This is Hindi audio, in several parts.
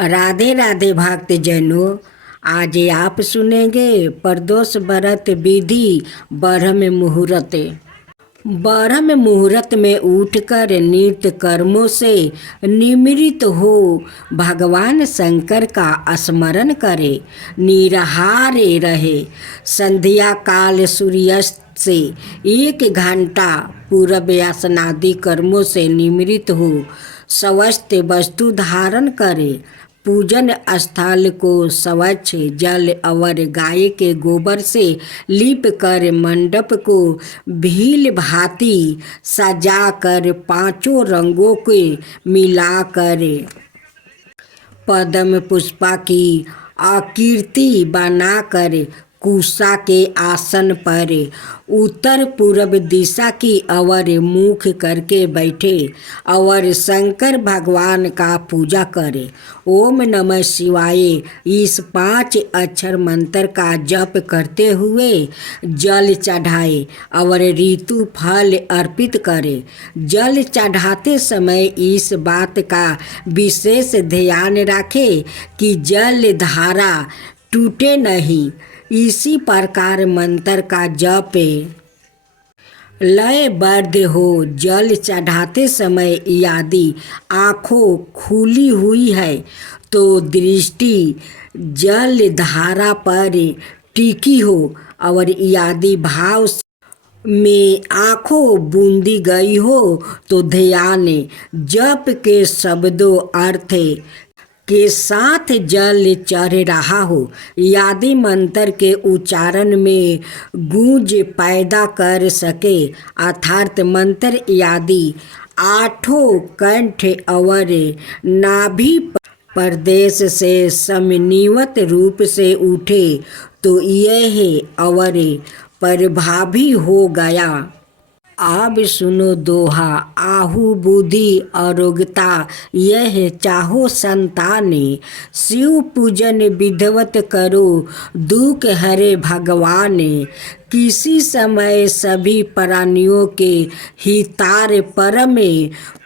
राधे राधे भक्तजनों। आज आप सुनेंगे प्रदोष व्रत विधि। ब्रह्म मुहूर्त। ब्रह्म मुहूर्त में उठकर नित्य कर्मों से निमृत हो भगवान शंकर का स्मरण करे, निराहारे रहे। संध्या काल सूर्यास्त से 1 घंटा पूर्व स्नादि कर्मों से निमृत हो स्वस्थ वस्तु धारण करे। पूजन स्थल को स्वच्छ जल और गाय के गोबर से लीप कर मंडप को भील भांति सजा कर 5 रंगों के मिला कर पद्म पुष्पा की आकृति बनाकर कुशा के आसन पर उत्तर पूर्व दिशा की ओर मुख करके बैठे और शंकर भगवान का पूजा करे। ओम नमः शिवाय इस 5 अक्षर मंत्र का जप करते हुए जल चढ़ाए और ऋतु फल अर्पित करे। जल चढ़ाते समय इस बात का विशेष ध्यान रखे कि जल धारा टूटे नहीं। इसी प्रकार मंत्र का जप लयबद्ध हो। जल चढ़ाते समय यदि आँखों खुली हुई है तो दृष्टि जल धारा पर टिकी हो और यदि भाव में आँखों बूंदी गई हो तो ध्यान जप के शब्दों अर्थ के साथ जल चढ़ रहा हो। यदि मंत्र के उच्चारण में गूंज पैदा कर सके अर्थात मंत्र यदि 8 कंठ और नाभि प्रदेश से समन्वित रूप से उठे तो यह और प्रभावी हो गया। अब सुनो दोहा। आहु बुद्धि अरोगता यह चाहो संताने। शिव पूजन विधवत करो दुख हरे भगवान। किसी समय सभी प्राणियों के हितार परम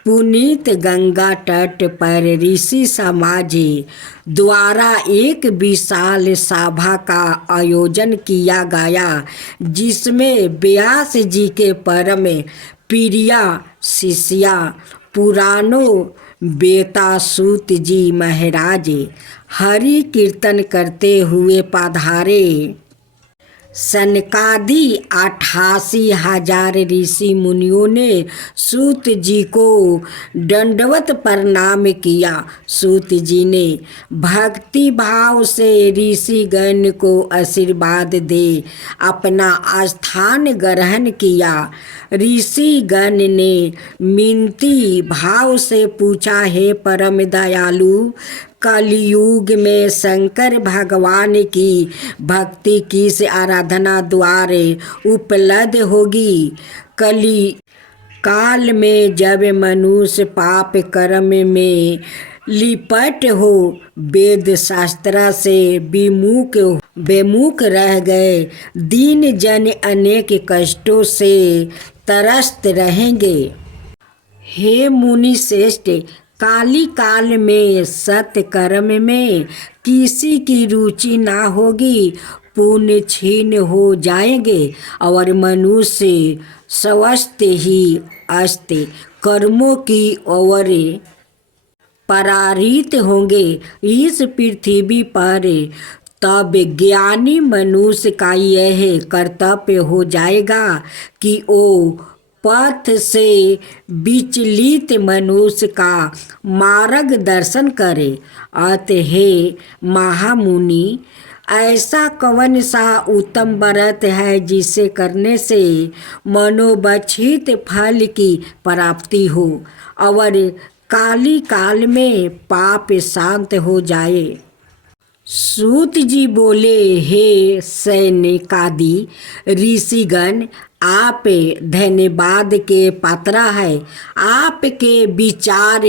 पुनीत गंगा तट पर ऋषि समाज द्वारा एक विशाल सभा का आयोजन किया गया, जिसमें व्यास जी के परम प्रिया शिष्या पुराणों बेता सूत जी महाराज हरि कीर्तन करते हुए पधारे। सनकादि 88,000 ऋषि मुनियों ने सूत जी को दंडवत प्रणाम किया। सूत जी ने भक्ति भाव से ऋषि गण को आशीर्वाद दे अपना स्थान ग्रहण किया। ऋषि गण ने मिनती भाव से पूछा, हे परम दयालु, कलयुग में शंकर भगवान की भक्ति किस आराधना द्वारे उपलब्ध होगी? कली काल में जब मनुष्य पाप कर्म में लिपट हो वेद शास्त्र से विमुख रह गए, दीन जन अनेक कष्टों से त्रस्त रहेंगे। हे मुनि श्रेष्ठ, काली काल में सत्य कर्म में किसी की रुचि ना होगी, पुण्य क्षीण हो जाएंगे और मनुष्य स्वस्थ ही अस्त कर्मों की ओर परारित होंगे। इस पृथ्वी पर तब ज्ञानी मनुष्य का यह कर्तव्य हो जाएगा कि वो पथ से विचलित मनुष्य का मार्गदर्शन करे। अतः हे महामुनि, ऐसा कौन सा उत्तम व्रत है जिसे करने से मनोवांछित फल की प्राप्ति हो और काली काल में पाप शांत हो जाए? सूत जी बोले, हे सनकादि ऋषिगण, आप धन्यवाद के पात्र है। आपके विचार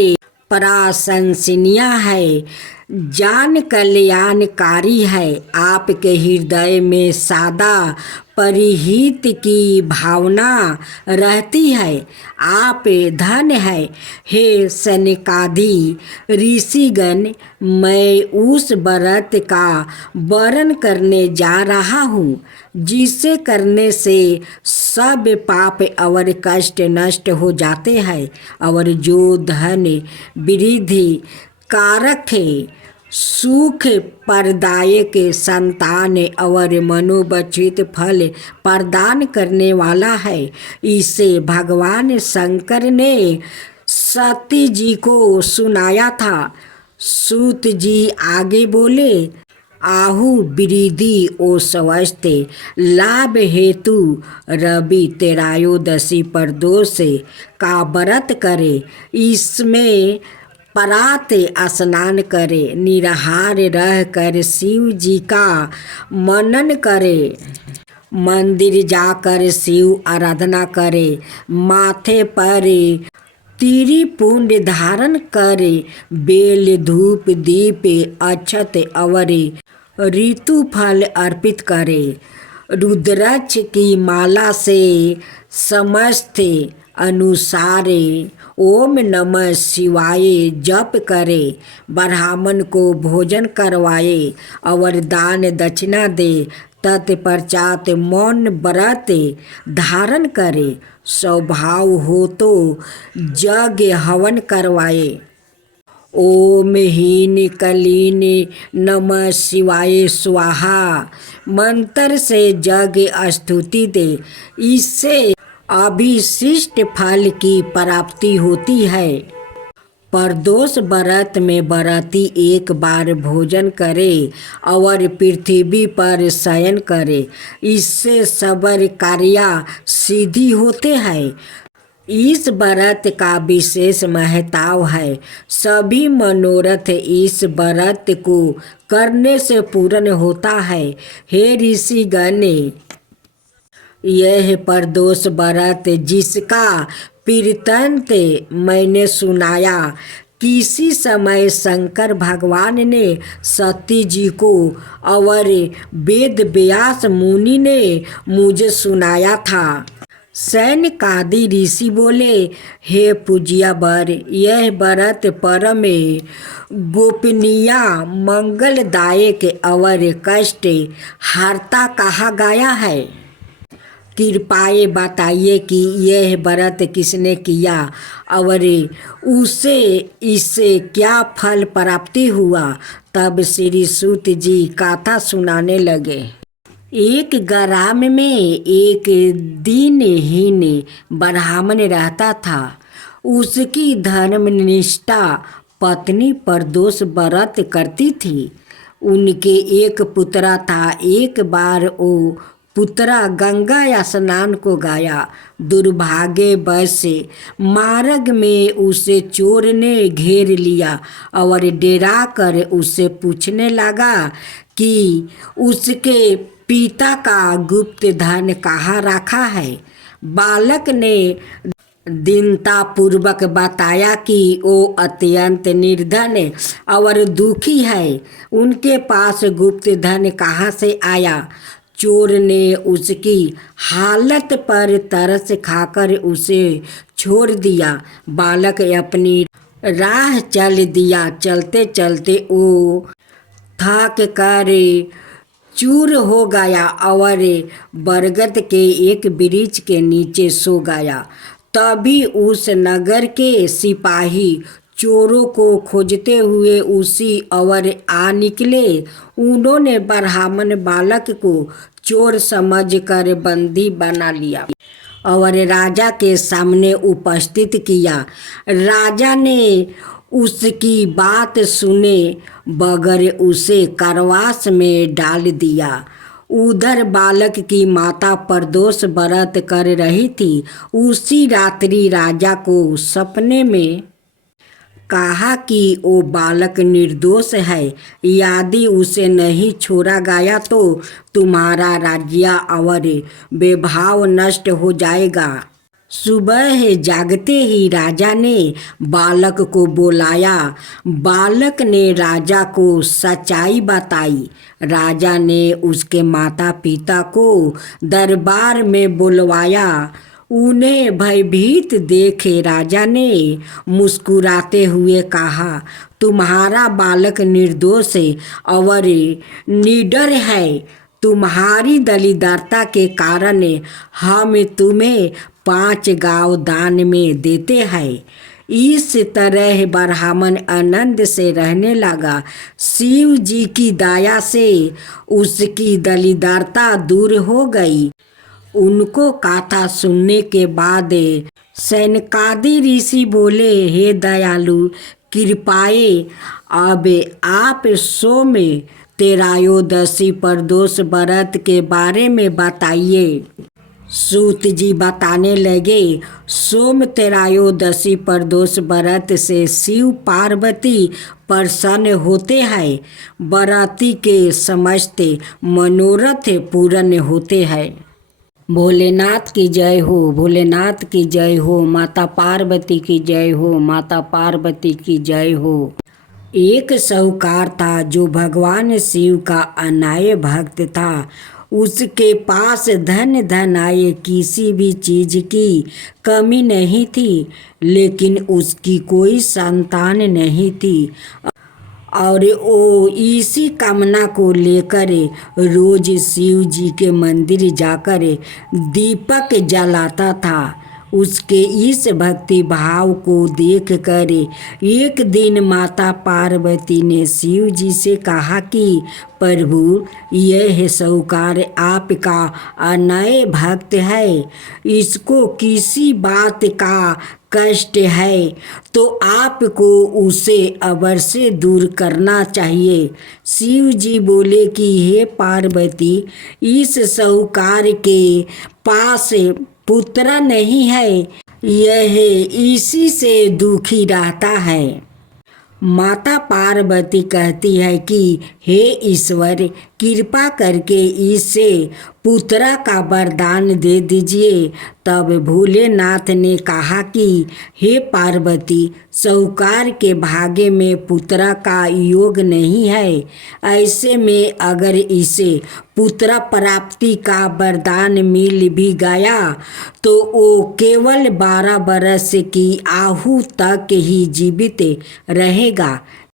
प्रशंसनीय है, जान कल्याणकारी है। आपके हृदय में सदा परिहित की भावना रहती है। आप धन है हे सनकादि ऋषिगण, मैं उस व्रत का वर्णन करने जा रहा हूँ जिसे करने से सब पाप और कष्ट नष्ट हो जाते हैं, और जो धन वृद्धि कारक है, सुख प्रदायक, संतान और मनोवांछित फल प्रदान करने वाला है। इसे भगवान शंकर ने सती जी को सुनाया था। सूत जी आगे बोले, आहु वृद्धि ओ स्वस्थ लाभ हेतु रवि तेरायोदशी प्रदोष का व्रत करे। इसमें परात स्नान करे, निराहार रह कर शिव जी का मनन करे, मंदिर जाकर शिव आराधना करे, माथे पर तिरी पुण्य धारण करे, बेल धूप दीप अक्षत और ऋतु फल अर्पित करे, रुद्राक्ष की माला से समस्त अनुसार ओम नमः शिवाय जप करे, ब्राह्मण को भोजन करवाए और दान दक्षिणा दे, तत्पश्चात मौन व्रत धारण करे, स्वभाव हो तो यज्ञ हवन करवाए। ओम हीन कलीन नमः शिवाय स्वाहा मंत्र से यज्ञ स्तुति दे। इससे अभिशिष्ट फल की प्राप्ति होती है। प्रदोष व्रत में व्रती एक बार भोजन करे और पृथ्वी पर शयन करे, इससे सबर कार्य सिद्धि होते हैं। इस व्रत का विशेष महत्व है। सभी मनोरथ इस व्रत को करने से पूर्ण होता है। हे ऋषिगण, यह प्रदोष व्रत जिसका वृत्तांत मैंने सुनाया, किसी समय शंकर भगवान ने सती जी को और वेद व्यास मुनि ने मुझे सुनाया था। सनकादि ऋषि बोले, हे पूज्य वर, यह व्रत परम गोपनीय, मंगलदायक और कष्ट हरता कहा गया है। कृपया बताइए कि यह व्रत किसने किया और उसे इससे क्या फल प्राप्ति हुआ। तब श्री सूत जी कथा सुनाने लगे। एक ग्राम में एक दीनहीन ब्राह्मण रहता था। उसकी धर्मनिष्ठा पत्नी प्रदोष व्रत करती थी। उनके एक पुत्र था। एक बार वो पुत्रा गंगा स्नान को गया। दुर्भाग्यवश मार्ग में उसे चोर ने घेर लिया और डरा कर उससे पूछने लगा कि उसके पिता का गुप्त धन कहाँ रखा है। बालक ने दीनतापूर्वक बताया कि वो अत्यंत निर्धन और दुखी है, उनके पास गुप्त धन कहाँ से आया। चोर ने उसकी हालत पर तरस खाकर उसे छोड़ दिया। बालक अपनी राह चल दिया। चलते चलते वो थक कर चूर हो गया और बरगद के एक वृक्ष के नीचे सो गया। तभी उस नगर के सिपाही चोरों को खोजते हुए उसी ओर आ निकले। उन्होंने ब्राह्मण बालक को चोर समझकर बंदी बना लिया और राजा के सामने उपस्थित किया। राजा ने उसकी बात सुने बगैर उसे कारावास में डाल दिया। उधर बालक की माता प्रदोष व्रत कर रही थी। उसी रात्रि राजा को सपने में कहा कि वो बालक निर्दोष है, यदि उसे नहीं छोड़ा गया तो तुम्हारा राज्य और वैभव नष्ट हो जाएगा। सुबह जागते ही राजा ने बालक को बुलाया। बालक ने राजा को सच्चाई बताई। राजा ने उसके माता पिता को दरबार में बुलवाया। उन्हें भयभीत देखे राजा ने मुस्कुराते हुए कहा, तुम्हारा बालक निर्दोष और निडर है। तुम्हारी दलिद्रता के कारण हम तुम्हें 5 गांव दान में देते हैं। इस तरह ब्राह्मण आनंद से रहने लगा। शिव जी की दया से उसकी दलिद्रता दूर हो गई। उनको कथा सुनने के बाद सनकादि ऋषि बोले, हे दयालु कृपाए, अब आप सोम त्रयोदशी प्रदोष व्रत के बारे में बताइए। सूत जी बताने लगे, सोम त्रयोदशी प्रदोष व्रत से शिव पार्वती प्रसन्न होते हैं। व्रती के समस्त मनोरथ पूर्ण होते हैं। भोलेनाथ की जय हो, भोलेनाथ की जय हो, माता पार्वती की जय हो, माता पार्वती की जय हो। एक साहूकार था जो भगवान शिव का अनाय भक्त था। उसके पास धन आए किसी भी चीज की कमी नहीं थी, लेकिन उसकी कोई संतान नहीं थी और वो इसी कामना को लेकर रोज शिव जी के मंदिर जाकर दीपक जलाता था। उसके इस भक्ति भाव को देखकर एक दिन माता पार्वती ने शिव जी से कहा कि प्रभु, यह साहूकार आपका अनय भक्त है। इसको किसी बात का कष्ट है तो आपको उसे अवश्य दूर करना चाहिए। शिव जी बोले कि हे पार्वती, इस साहूकार के पास पुत्र नहीं है, यह इसी से दुखी रहता है। माता पार्वती कहती है कि हे ईश्वर, कृपा करके इसे पुत्र का वरदान दे दीजिए। तब भोलेनाथ ने कहा कि हे पार्वती, साहूकार के भाग्य में पुत्र का योग नहीं है। ऐसे में अगर इसे पुत्र प्राप्ति का वरदान मिल भी गया तो वो केवल 12 वर्ष की आयु तक ही जीवित रहेगा।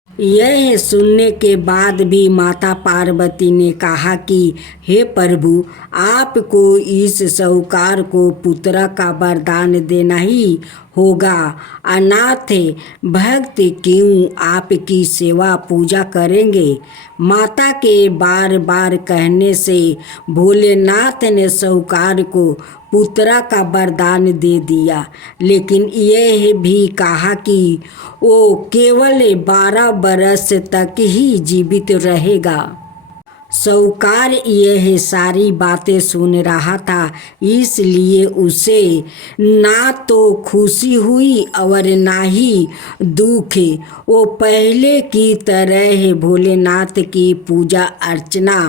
यह सुनने के बाद भी माता पार्वती ने कहा कि हे प्रभु, आपको इस साहूकार को पुत्र का वरदान देना ही होगा। अनाथ भक्त क्यों आपकी सेवा पूजा करेंगे। माता के बार बार कहने से भोलेनाथ ने साहूकार को पुत्र का वरदान दे दिया, लेकिन यह भी कहा कि वो केवल 12 वर्ष तक ही जीवित रहेगा। साहूकार यह सारी बातें सुन रहा था, इसलिए उसे ना तो खुशी हुई और ना ही दुख। वो पहले की तरह भोलेनाथ की पूजा अर्चना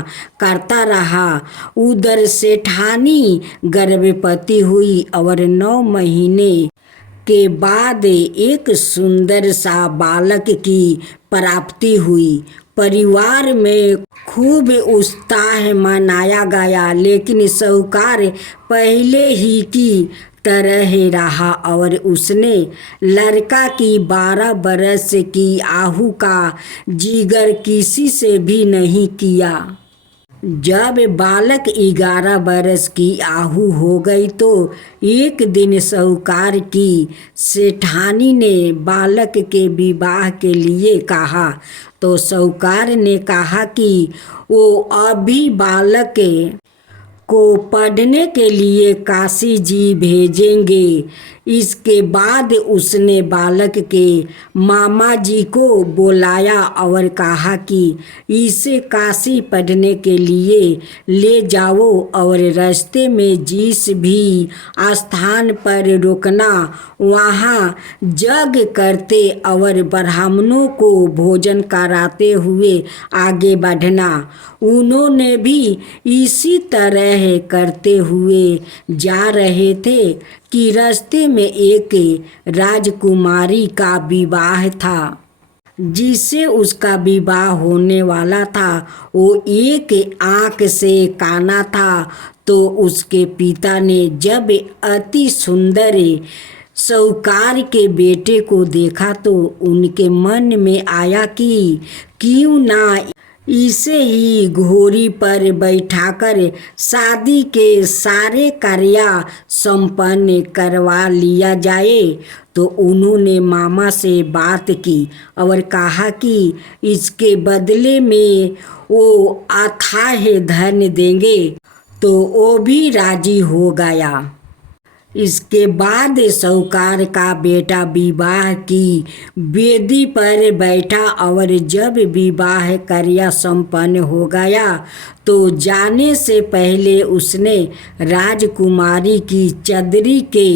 करता रहा। उधर सेठानी गर्भवती हुई और 9 महीने के बाद एक सुंदर सा बालक की प्राप्ति हुई। परिवार में खूब उत्साह मनाया गया, लेकिन साहूकार पहले ही की तरह रहा और उसने लड़का की 12 वर्ष की आयु का जिक्र किसी से भी नहीं किया। जब बालक 11 वर्ष की आयु हो गई तो एक दिन साहूकार की सेठानी ने बालक के विवाह के लिए कहा। तो साहूकार ने कहा कि वो अभी बालक को पढ़ने के लिए काशी जी भेजेंगे। इसके बाद उसने बालक के मामा जी को बुलाया और कहा कि इसे काशी पढ़ने के लिए ले जाओ और रास्ते में जिस भी स्थान पर रुकना वहाँ यज्ञ करते और ब्राह्मणों को भोजन कराते हुए आगे बढ़ना। उन्होंने भी इसी तरह करते हुए जा रहे थे कि रास्ते में एक राजकुमारी का विवाह था। जिससे उसका विवाह होने वाला था वो एक आंख से काना था। तो उसके पिता ने जब अति सुंदर साहूकार के बेटे को देखा तो उनके मन में आया कि क्यों ना इसे ही घोड़ी पर बैठाकर शादी के सारे कार्य संपन्न करवा लिया जाए। तो उन्होंने मामा से बात की और कहा कि इसके बदले में वो अथाह धन देंगे। तो वो भी राजी हो गया। इसके बाद साहूकार का बेटा विवाह की वेदी पर बैठा और जब विवाह कार्य संपन्न हो गया तो जाने से पहले उसने राजकुमारी की चदरी के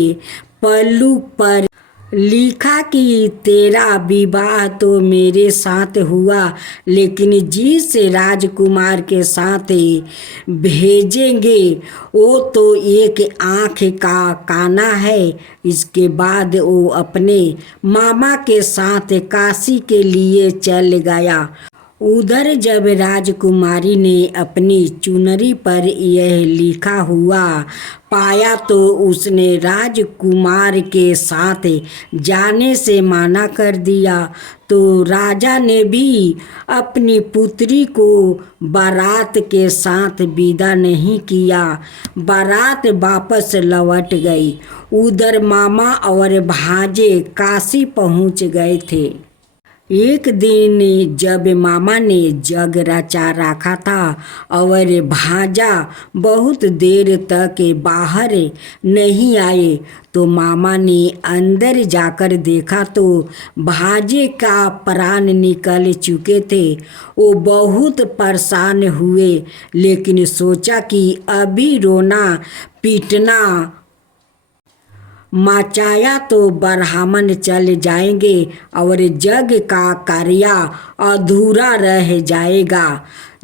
पल्लू पर लिखा कि तेरा विवाह तो मेरे साथ हुआ, लेकिन जिस राजकुमार के साथ भेजेंगे वो तो एक आँख का काना है। इसके बाद वो अपने मामा के साथ काशी के लिए चल गया। उधर जब राजकुमारी ने अपनी चुनरी पर यह लिखा हुआ पाया तो उसने राजकुमार के साथ जाने से मना कर दिया। तो राजा ने भी अपनी पुत्री को बारात के साथ विदा नहीं किया। बारात वापस लौट गई। उधर मामा और भांजे काशी पहुंच गए थे। एक दिन जब मामा ने जग रचा रखा था और भांजा बहुत देर तक बाहर नहीं आए तो मामा ने अंदर जाकर देखा तो भांजे का प्राण निकल चुके थे। वो बहुत परेशान हुए, लेकिन सोचा कि अभी रोना पीटना मचाया तो ब्राह्मण चल जाएंगे और जग का कार्य अधूरा रह जाएगा।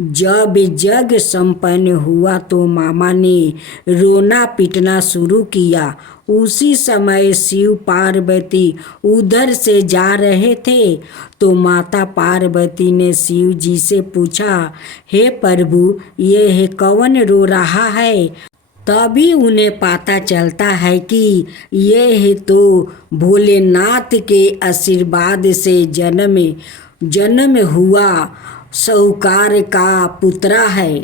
जब जग संपन्न हुआ तो मामा ने रोना पीटना शुरू किया। उसी समय शिव पार्वती उधर से जा रहे थे तो माता पार्वती ने शिव जी से पूछा, हे प्रभु, ये कौन रो रहा है? तभी उन्हें पता चलता है कि यह तो भोलेनाथ के आशीर्वाद से जन्म हुआ साहूकार का पुत्र है।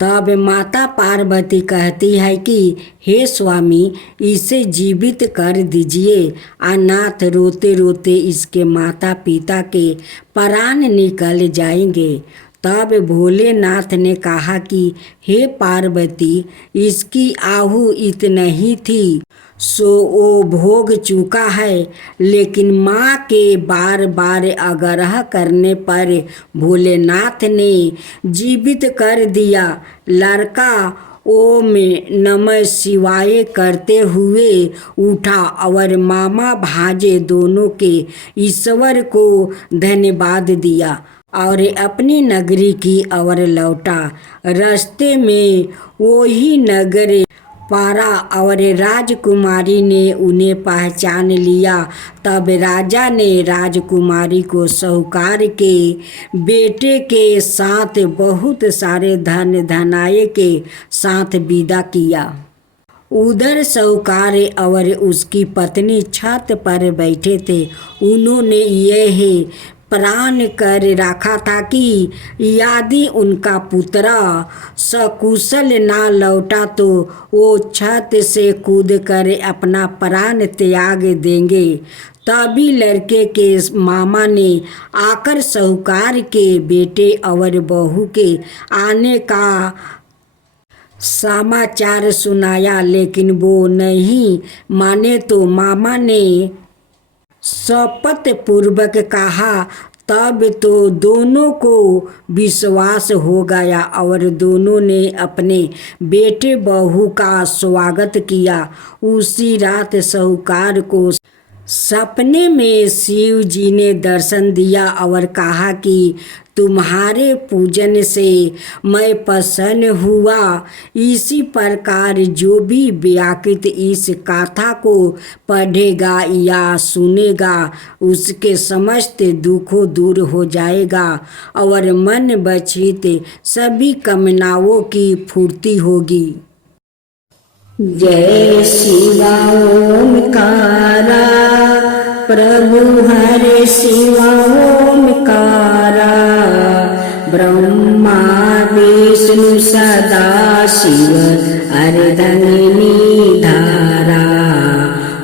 तब माता पार्वती कहती है कि हे स्वामी, इसे जीवित कर दीजिए। अनाथ रोते रोते इसके माता पिता के प्राण निकल जाएंगे। तब भोलेनाथ ने कहा कि हे पार्वती, इसकी आहु इतना ही थी सो वो भोग चुका है। लेकिन माँ के बार बार आग्रह करने पर भोलेनाथ ने जीवित कर दिया। लड़का ओम नमः शिवाय करते हुए उठा और मामा भांजे दोनों के ईश्वर को धन्यवाद दिया और अपनी नगरी की ओर लौटा। रास्ते में वही नगर पारा और राजकुमारी ने उन्हें पहचान लिया। तब राजा ने राजकुमारी को साहूकार के बेटे के साथ बहुत सारे धन धनाये के साथ विदा किया। उधर साहूकार और उसकी पत्नी छत पर बैठे थे। उन्होंने यह प्रण कर रखा था कि यदि उनका पुत्र सकुशल ना लौटा तो वो छत से कूदकर अपना प्राण त्याग देंगे। तभी लड़के के मामा ने आकर साहूकार के बेटे और बहू के आने का समाचार सुनाया, लेकिन वो नहीं माने। तो मामा ने शपथ पूर्वक कहा। तब तो दोनों को विश्वास हो गया और दोनों ने अपने बेटे बहू का स्वागत किया। उसी रात साहूकार को सपने में शिव जी ने दर्शन दिया और कहा कि तुम्हारे पूजन से मैं प्रसन्न हुआ। इसी प्रकार जो भी व्याकृत इस गाथा को पढ़ेगा या सुनेगा उसके समस्त दुखों दूर हो जाएगा और मन बचित सभी कामनाओं की पूर्ति होगी। जय शिवा ओमकारा प्रभु हरे शिवा ओमकारा ब्रह्मा विष्णु सदा शिव अर्धंगिनी धारा।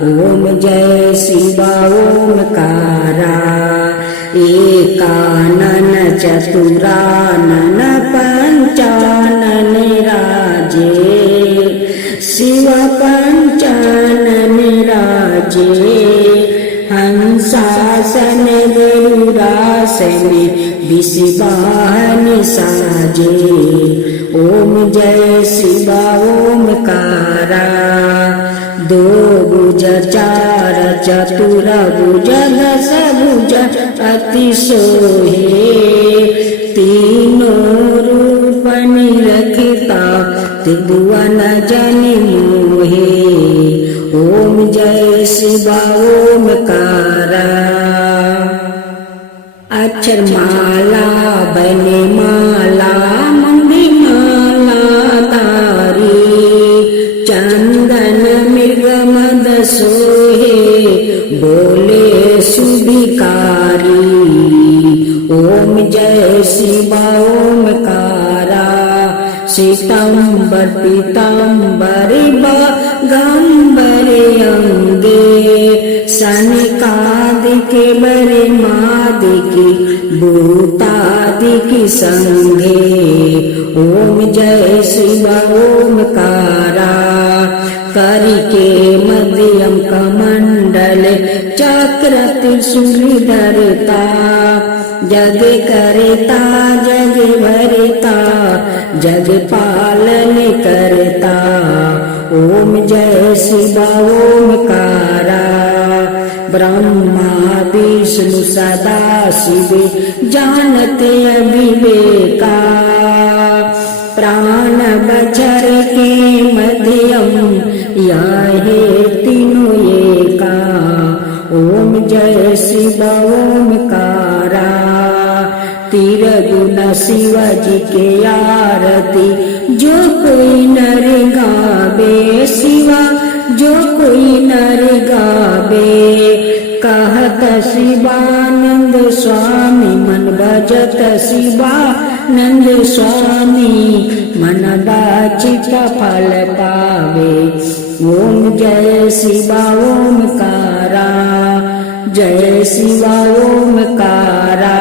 ओम जय शिवा ओमकारा एकानन चतुरानन पंचानन राजे शिव पंचानन राजे हंसासन गरुड़ासन विषवाहन साजे। ओम जय शिवा ओमकारा दो भुज चार चतुर भुज दस भुज अति सोहे तीनों रूप निरखता त्रिभुवन जन मोहे। ओम जय शिवा ओमकारा अक्षर माला बने माला मंदी माला तारी चंदन मृग मद सोहे बोले सुभिकारी। ओम जय शिवा ओमकारा श्वेतांबर पीतांबर गंबर अंगे सनकादिक बरे मादिकी भूतादिकी संगे। ओम जय शिवा ओमकारा करके मध्यम कमंडल चक्र त्रिशूलधरता जग करता जग भरता जग पालन करता। ओम जय शिवा ओमकारा ब्रह्मा विष्णु सदा शिव जानते अविवेका प्राण बचर के मध्यम याहे तीनों एका। ओम जय शिवा ओमकारा तिरगुण शिव जी के आरती जो कोई नर गावे शिवा जो कोई नर गावे। कहत शिवानंद स्वामी मन भजत शिवानंद स्वामी मन बाचित फल पावे। ओम जय शिवा ओमकारा जय शिवा ओमकारा।